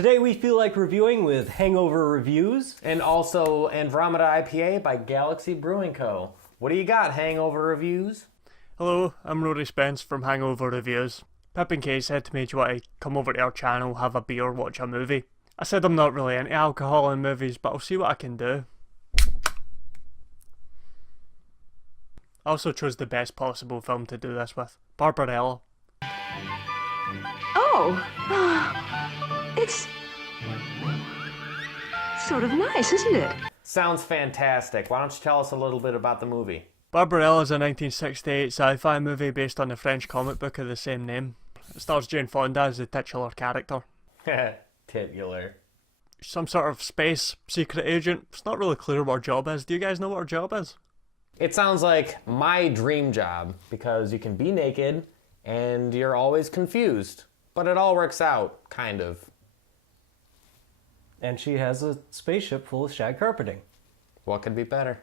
Today we feel like reviewing with Hangover Reviews. And also Andromeda IPA by Galaxy Brewing Co. What do you got, Hangover Reviews? Hello, I'm Rory Spence from Hangover Reviews. Pip and Kay said to me, do you want to come over to our channel, have a beer, watch a movie? I said I'm not really into alcohol in movies, but I'll see what I can do. I also chose the best possible film to do this with, Barbarella. Oh, it's sort of nice, isn't it? Sounds fantastic. Why don't you tell us a little bit about the movie? Barbarella is a 1968 sci-fi movie based on the French comic book of the same name. It stars Jane Fonda as the titular character. Titular. Some sort of space secret agent. It's not really clear what her job is. Do you guys know what her job is? It sounds like my dream job, because you can be naked and you're always confused. But it all works out, kind of. And she has a spaceship full of shag carpeting. What could be better?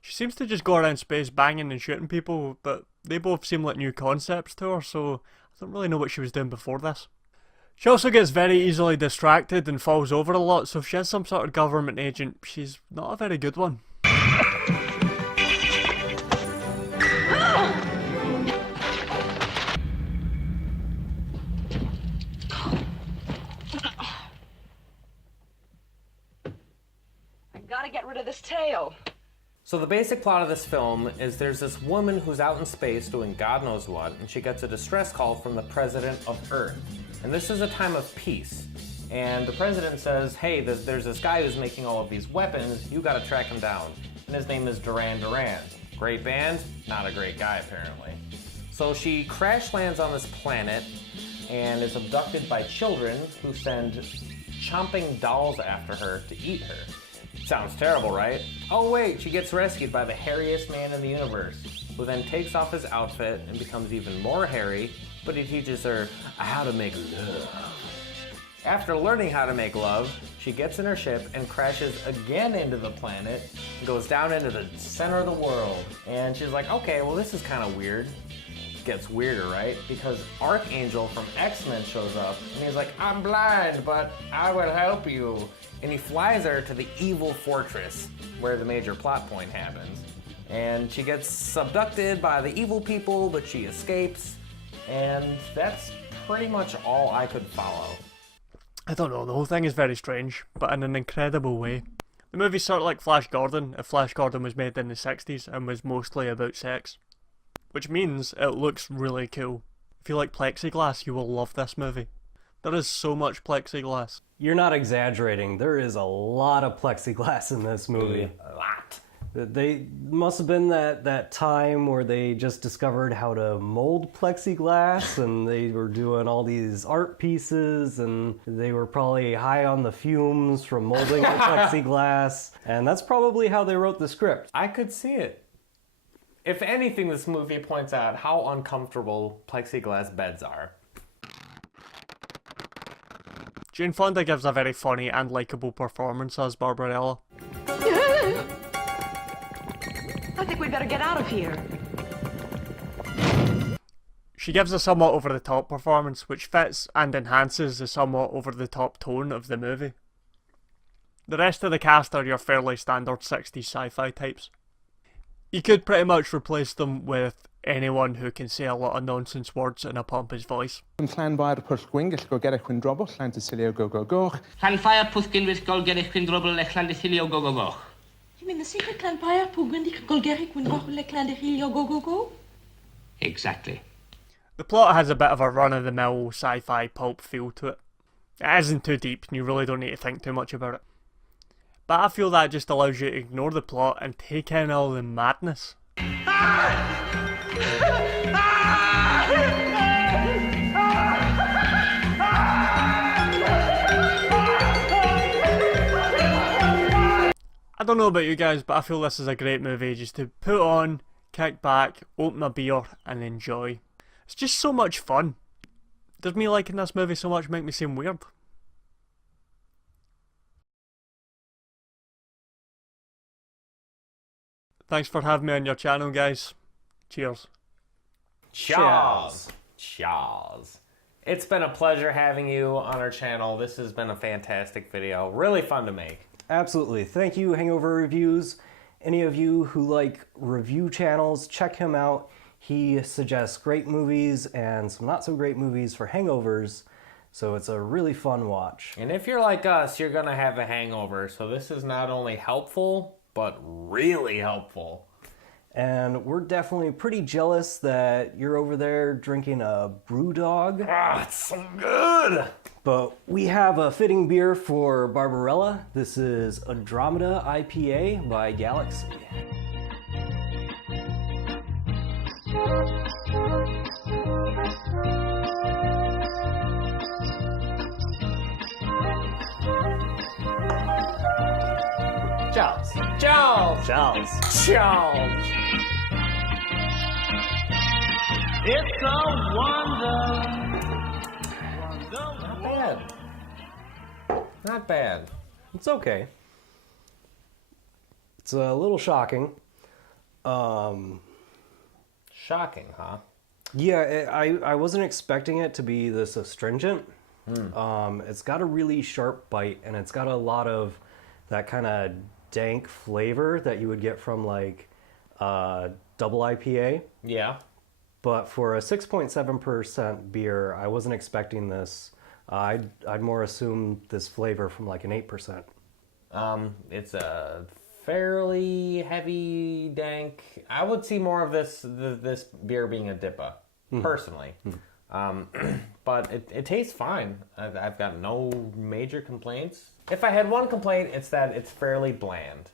She seems to just go around space banging and shooting people, but they both seem like new concepts to her, so I don't really know what she was doing before this. She also gets very easily distracted and falls over a lot, so if she is some sort of government agent, she's not a very good one. Gotta get rid of this tail. So the basic plot of this film is there's this woman who's out in space doing God knows what, and she gets a distress call from the president of Earth. And this is a time of peace. And the president says, hey, there's this guy who's making all of these weapons, you gotta track him down. And his name is Duran Duran. Great band, not a great guy apparently. So she crash lands on this planet and is abducted by children who send chomping dolls after her to eat her. Sounds terrible, right? Oh wait, she gets rescued by the hairiest man in the universe, who then takes off his outfit and becomes even more hairy, but he teaches her how to make love. After learning how to make love, she gets in her ship and crashes again into the planet, and goes down into the center of the world. And she's like, okay, well this is kind of weird. Gets weirder, right? Because Archangel from X-Men shows up, and he's like, I'm blind, but I will help you. And he flies her to the evil fortress, where the major plot point happens. And she gets abducted by the evil people, but she escapes. And that's pretty much all I could follow. I don't know, the whole thing is very strange, but in an incredible way. The movie's sort of like Flash Gordon, if Flash Gordon was made in the 60s and was mostly about sex. Which means it looks really cool. If you like plexiglass, you will love this movie. There is so much plexiglass. You're not exaggerating. There is a lot of plexiglass in this movie. A lot. They must have been that time where they just discovered how to mold plexiglass, and they were doing all these art pieces, and they were probably high on the fumes from molding the plexiglass, and that's probably how they wrote the script. I could see it. If anything, this movie points out how uncomfortable plexiglass beds are. Jane Fonda gives a very funny and likeable performance as Barbarella. I think we better get out of here. She gives a somewhat over-the-top performance, which fits and enhances the somewhat over-the-top tone of the movie. The rest of the cast are your fairly standard 60s sci-fi types. You could pretty much replace them with anyone who can say a lot of nonsense words in a pompous voice. Yn llan bair pwll gwing, go get a chwyn drobl, llan dysilio go go go. Llan ffair pwthgyn with gol gerich chwyn drobl le llan dysilio go go go. You mean the secret clan fire pugwendi golgeric when le clan de Helio go go go? Exactly. The plot has a bit of a run-of-the-mill sci-fi pulp feel to it. It isn't too deep and you really don't need to think too much about it. But I feel that just allows you to ignore the plot and take in all the madness. I don't know about you guys, but I feel this is a great movie just to put on, kick back, open a beer and enjoy. It's just so much fun. Does me liking this movie so much make me seem weird? Thanks for having me on your channel, guys. Cheers. Cheers. Cheers. It's been a pleasure having you on our channel. This has been a fantastic video. Really fun to make. Absolutely. Thank you, Hangover Reviews. Any of you who like review channels, check him out. He suggests great movies and some not so great movies for hangovers, so it's a really fun watch. And if you're like us, you're gonna have a hangover, so this is not only helpful, but really helpful. And we're definitely pretty jealous that you're over there drinking a brew dog. Ah, it's so good! But we have a fitting beer for Barbarella. This is Andromeda IPA by Galaxy. Cheers. Cheers! Cheers. Cheers! It's a wonder. Not bad. Not bad. It's okay. It's a little shocking. Shocking, huh? Yeah, I wasn't expecting it to be this astringent. It's got a really sharp bite, and it's got a lot of that kind of dank flavor that you would get from like double IPA. Yeah. But for a 6.7% beer, I wasn't expecting this. I'd more assume this flavor from like an 8%. It's a fairly heavy, dank. I would see more of this beer being a DIPA, personally. But it tastes fine. I've got no major complaints. If I had one complaint, it's that it's fairly bland.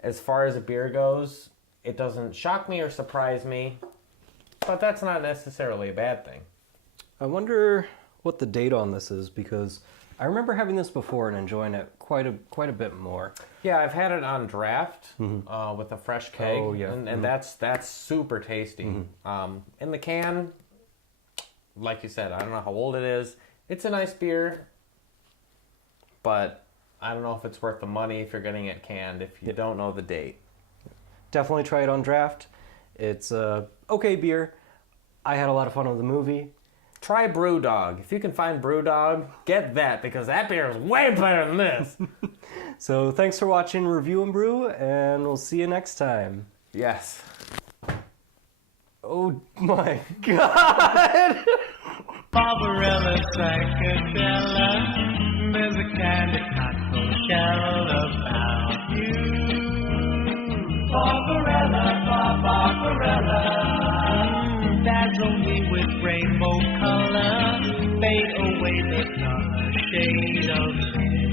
As far as a beer goes, it doesn't shock me or surprise me, but that's not necessarily a bad thing. I wonder what the date on this is, because I remember having this before and enjoying it quite a bit more. Yeah, I've had it on draft with a fresh keg, Oh, yeah. and that's super tasty. In the can, like you said, I don't know how old it is. It's a nice beer, but I don't know if it's worth the money if you're getting it canned if you don't know the date. Definitely try it on draft. It's a okay beer. I had a lot of fun with the movie. Try Brewdog. If you can find Brewdog, get that, because that beer is way better than this. So thanks for watching Review and Brew, and we'll see you next time. Yes. Oh my God! Barbarella, psychedella. There's a kind of cocktail shell about you. Barbarella, Barbarella. Dazzle me with rainbow color. Fade away the color shade of sin.